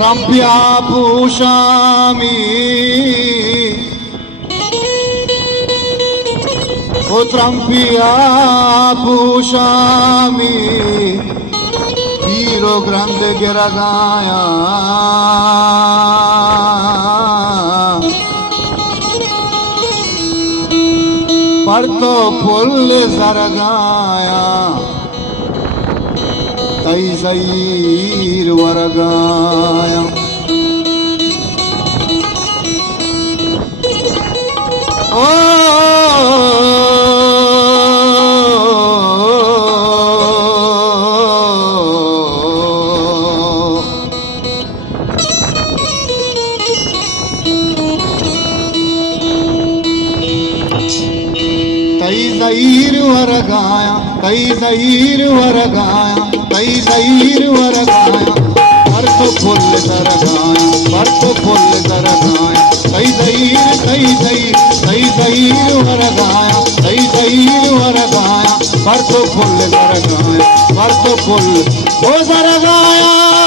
Trampia pushami, o trampia pushami, Piro grande che ragaya, parto polle zaragaya. Zair waragaya Zair waragaya Zair waragaya Zair waragaya Parto full zaragaya Parto full zaragaya Zair waragaya Zair waragaya Parto full zaragaya Parto full o zaragaya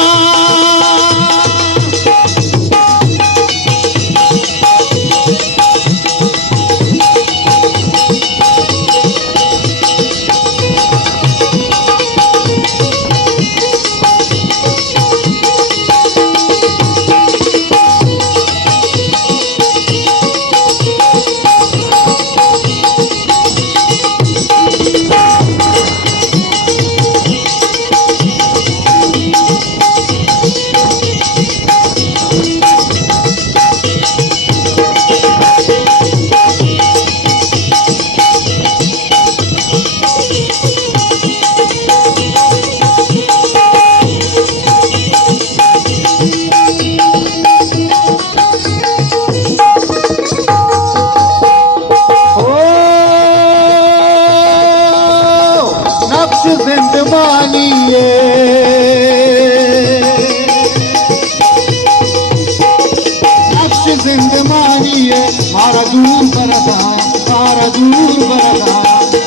मारा दूर बरसाया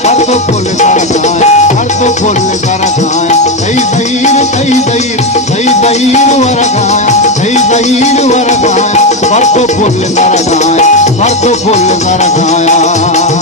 हर तो फुल बरसाया हर तो फुल बरसाया Zair waragaya Zair waragaya हर तो फुल बरसाया हर तो फुल बरसाया